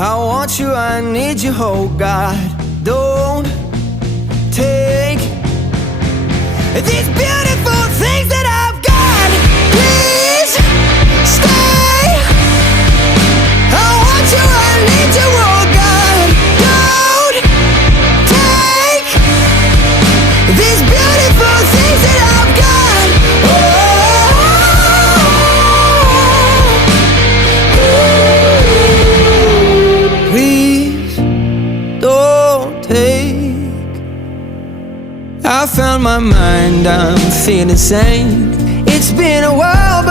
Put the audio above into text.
I want you, I need you, oh God. Don't take these beautiful things that I've got. Please stay. I want you, I need you, oh God. Don't take these beautiful things that I've got. Please don't take. I found my mind, I'm feeling sane. It's been a while, but